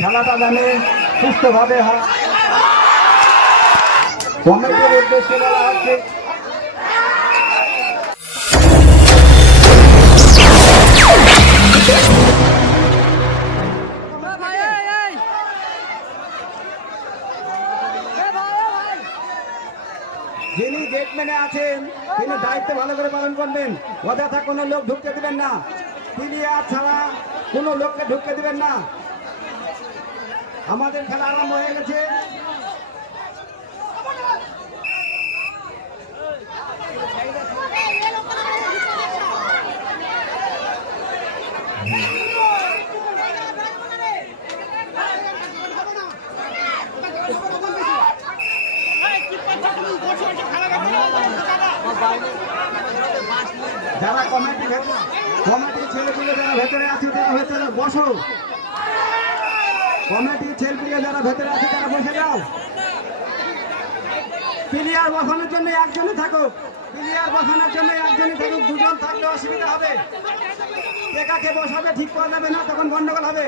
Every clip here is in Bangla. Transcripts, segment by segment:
খেলাটা জানে, সুস্থভাবে হয়। কমিটির উদ্দেশ্যে বলা হচ্ছে, যিনি গেটম্যানে আছেন, তিনি দায়িত্ব ভালো করে পালন করবেন। অযথা কোনো লোক ঢুকতে দিবেন না। প্লেয়ার ছাড়া কোনো লোককে ঢুকতে দিবেন না। আমাদের খেলা আরম্ভ হয়ে গেছে। যারা কমিটি কমিটির ছেলেগুলো যারা ভেতরে আছে তারা ভেতরে বসো। কমিটির ছেলেগুলো যারা ভেতরে আছে, তারা বসে যাও। প্লেয়ার বসানোর জন্য একজনই থাকুক। প্লেয়ার বসানোর জন্য একজনই থাকুক। দুজন থাকলে অসুবিধা হবে। কে কাকে বসাবে ঠিক করা যাবে না, তখন গন্ডগোল হবে।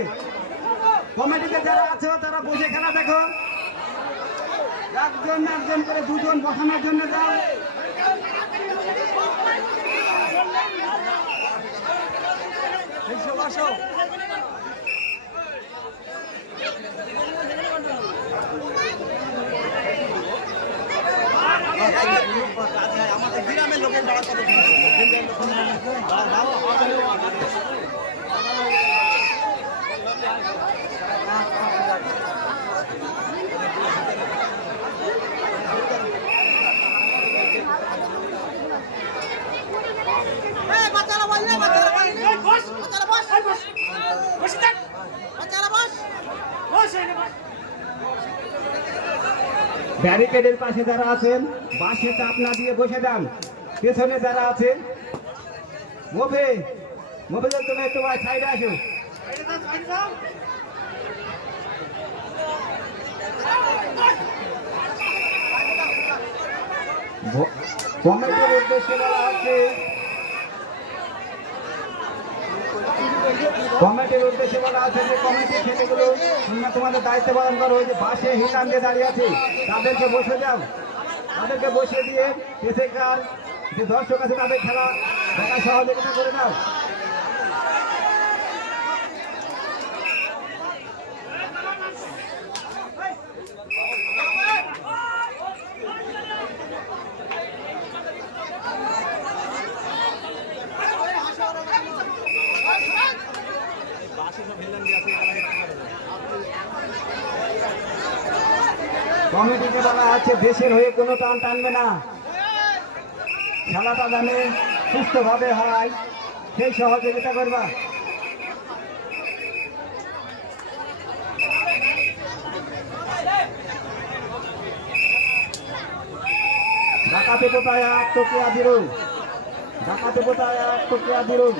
কমিটিতে যারা আছে, তারা বসে খেলা দেখো। একজন একজন করে দুজন বসানোর জন্য যাও। আমাদের গ্রামের লোকের যারা কত এই বাচ্চারা বস রে বাচ্চারা বস বস বাচ্চারা বস বস বস থাক বাচ্চারা বস বস এই বস ব্যারিকেডের পাশে যারা আছেন, বাসে চাপ না দিয়ে বসে যান। পেছনে যারা আছে মোভে মোভে তুমি একটু সাইডে আসো। কমিটির উদ্দেশ্যে বলা হচ্ছে কমিটির উদ্দেশ্যে বলা আছে যে কমিটি ছেলেগুলো তোমাদের দায়িত্ব পালন করো ওই যে পাশে হিটান দিয়ে দাঁড়িয়ে আছে, তাদেরকে বসে যাও তাদেরকে বসে দিয়ে পেশেকার যে দর্শক আছে তাদের খেলা দেখা সহযোগিতা করে দাও। আছে দেশের হয়ে কোনো টান টানবে না। খেলাটা জানে, সুস্থভাবে হয় সেই সহযোগিতা করবা। ডাকাতে কোথায় এক টকিয়া দিরুন ডাকাতে কোথায় এক টকিয়া দিরুন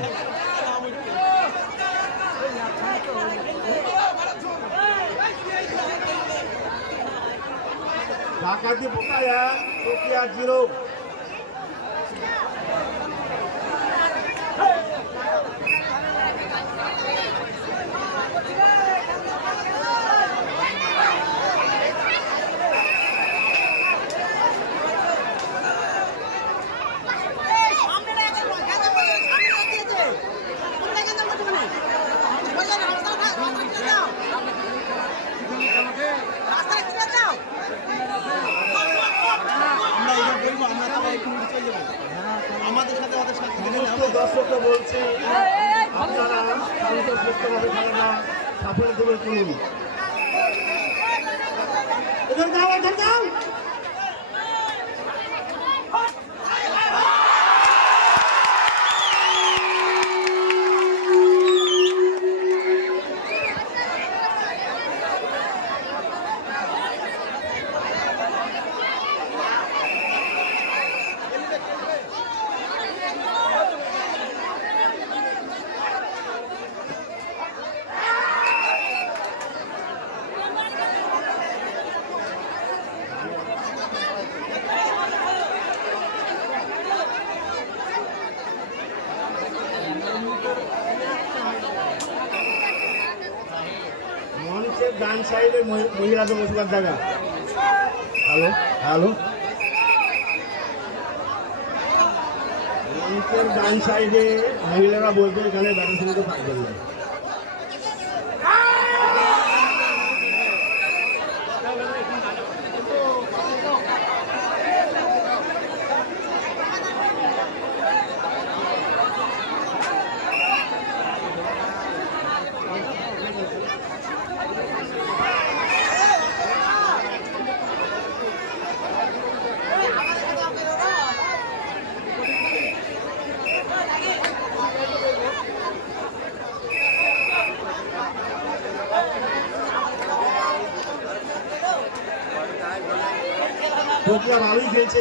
ডাকাতি পোকায় টকিয়া জিরো এই সামনে না এখন গাদা বসে সামনে লাগিয়েছে কোন জায়গায় যাব তুমি বসে না রাস্তা রাস্তা খুলে দাও রাস্তা খুলে দাও আমরা এটা বলব আমরা সবাই একটু উঠে চলে যাব আমাদের সাথে ওদের সাথে সমস্ত দর্শককে বলছি আপনারা শান্তমুক্তভাবে খেলাটা সাফল্য করে তুলুন। ডান সাইডে মহি- মহিলাদের বসবার জায়গা। হ্যালো? হ্যালো? ডান সাইডে মহিলারা বলবে এখানে ব্যাটার সঙ্গে থাকবেন না। প্রতিটা ভালোই খেয়েছে।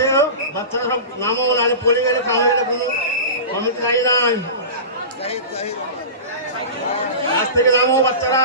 উঠছে বাচ্চারা সব নামো নাহলে পড়ে গেলে কামড়ে গেলে কোনো কমিট লাগে নাই গাছ থেকে নামো বাচ্চারা।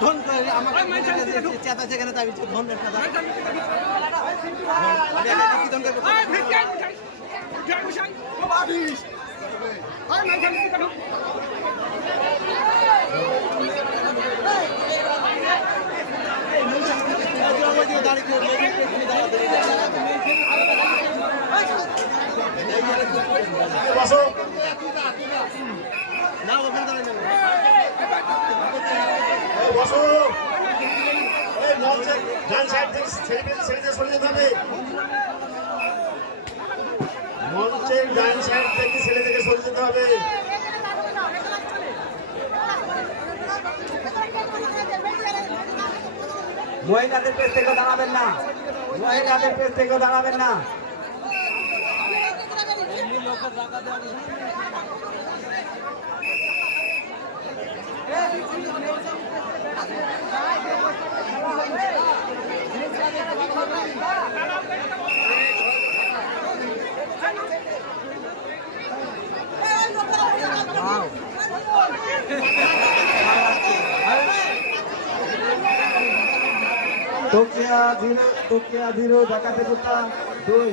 ধন করে আমাকে চেতা সেখানে যাবি ধন বসো না ওখানে ছেড়ে যেতে হবে। সাইড থেকে সরে যেতে হবে। মহিলাদের পেজ থেকে দাঁড়াবেন না। মহিলাদের পেজ থেকে দাঁড়াবেন না। তোকিয়া জিরো তোকিয়া জিরো ডাকাতে কুত্তা দুই।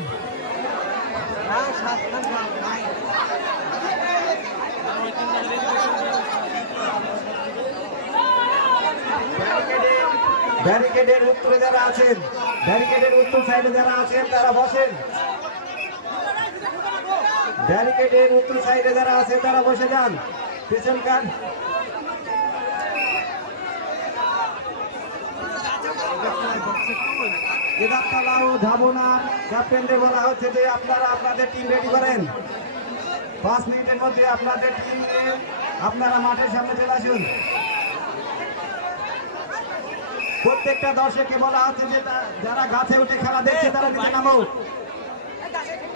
ব্যারিকেডের উত্তরে যারা আছেন, ব্যারিকেডের উত্তর সাইডে যারা আছেন, তারা বসেন। ব্যারিকেডের উত্তর সাইডে যারা আছেন, তারা বসে যান। পিছনকার কেদারতলা ও বলা হচ্ছে যে আপনারা আপনাদের টিম রেডি করেন। পাঁচ মিনিটের মধ্যে আপনাদের টিম নিয়ে আপনারা মাঠের সামনে চলে আসুন। প্রত্যেকটা দর্শককে বলা হচ্ছে যে যারা গাছে উঠে খেলা দেখছে, তারা নিচে নামো।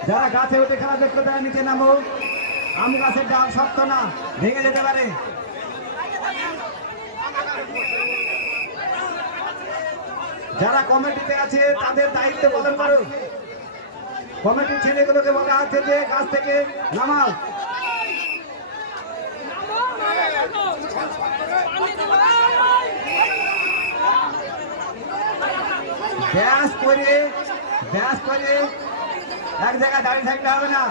যারা গাছে উঠে খেলা দেখছে, তারা নিচে নামো। আম গাছের ডাল শক্ত না, ভেঙে যেতে পারে। যারা কমিটিতে আছে, তাদের দায়িত্ব পালন করো। কমিটির ছেলেগুলোকে বলা হচ্ছে যে, গাছ থেকে নামাও। ব্যাস করে ব্যাস করে। এক জায়গায় দাঁড়িয়ে থাকতে হবে না।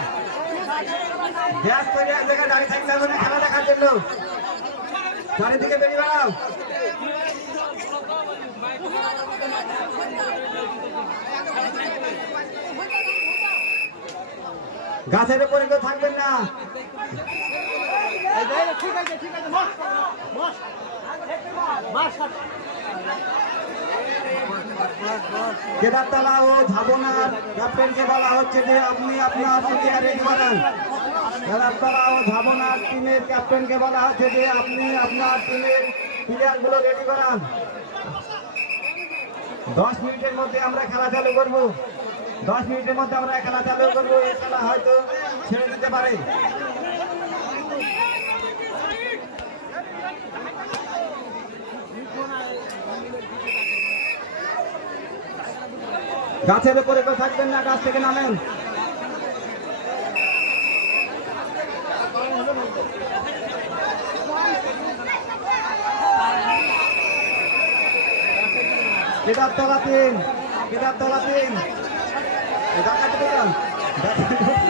ব্যাস করে এক জায়গায় দাঁড়িয়ে থাকতে হবে না, খেলা দেখার জন্য। চারিদিকে বেরিয়ে বেড়াও। গাছের উপরে কেউ থাকবেন না। ঠিক আছে ঠিক আছে কেদারতলা ও ঝাবনার ক্যাপ্টেনকে বলা হচ্ছে যে আপনি আপনার রেডি করান কেদারতলা ও ঝাবনার টিমের ক্যাপ্টেনকে বলা হচ্ছে যে আপনি আপনার টিমের প্লেয়ারগুলো রেডি করান। দশ মিনিটের মধ্যে আমরা খেলা চালু করব। দশ মিনিটের মধ্যে আমরা খেলা চালু করব। এই খেলা হয়তো ছেড়ে দিতে পারে। গাছের উপরে কেউ থাকবেন না, গাছ থেকে নামেন। কেদার তলা তিন কেদার তলা তিন দেখাতে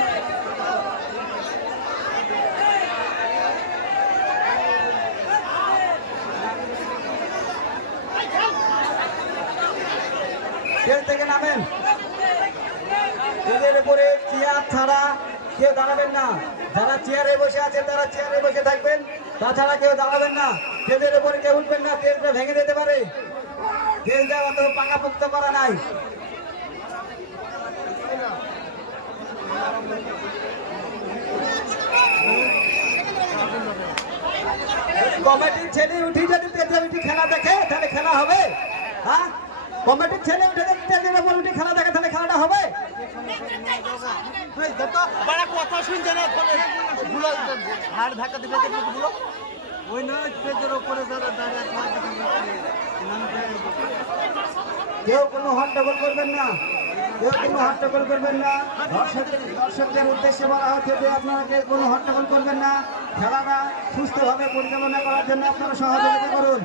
ট্রেন থেকে নামেন। এদের উপরে চেয়ার ছাড়া কেউ দাঁড়াবেন না। যারা চেয়ারে বসে আছে, তারা চেয়ারে বসে থাকবেন। তাছাড়া কেউ দাঁড়াবেন না। ট্রেনের উপরে কেউ উঠবেন না ট্রেনটা ভেঙে যেতে পারে। ট্রেনটা অত পাকাপোক্ত করা নাই। কমিটির ছেলে উঠি যদি তেজের উঠি খেলা দেখে, তাহলে খেলা হবে। হ্যাঁ? কমিটির ছেলে উঠে দেখতে উপর উঠি খেলা দেখে তাহলে খেলাটা হবে? বড় কথা শুনছে না হাড় ধাক্কা দিলে ওই না স্টেজের উপরে যারা দাঁড়িয়ে কেউ কোনো হট্টগোল করবেন না। কেউ কোনো হট্টগোল করবেন না। দর্শকদের উদ্দেশ্যে বলা হচ্ছে যে আপনারা কেউ কোনো হট্টগোল করবেন না। খেলাটা সুস্থভাবে পরিচালনা করার জন্য আপনারা সহযোগিতা করুন।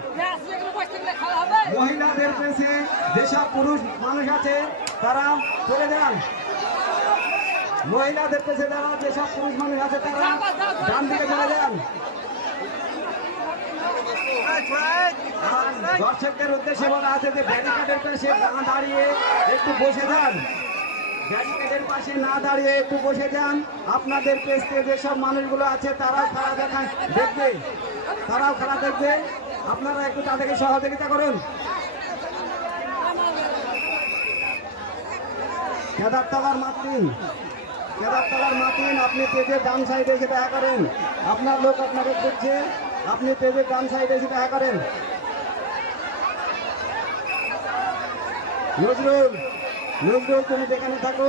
মহিলাদের পেছে যেসব পুরুষ মানুষ আছে, তারা চলে যান। মহিলাদের পেছে যারা যেসব পুরুষ মানুষ আছে, তারা ডান দিকে চলে যান। দর্শকদের উদ্দেশ্যে বলা আছে যে ব্যারিকেডের পাশে না দাঁড়িয়ে একটু বসে যান। ব্যারিকেডের পাশে না দাঁড়িয়ে একটু বসে যান। আপনাদের পেস্টে যেসব মানুষগুলো আছে, তারাও খেলা দেখা দেখবে। তারাও খেলা দেখবে। আপনারা একটু তাদেরকে সহযোগিতা করুন। কেদারতলার মাতৃন কেদারতলার মাতৃন আপনি তেজের ডান সাইডে এসে দেখা করেন। আপনার লোক আপনাকে দেখছে আপনি পেজে ডান সাইডে এসে দেখা করেন। নজরুল নজরুল তুমি যেখানে থাকো।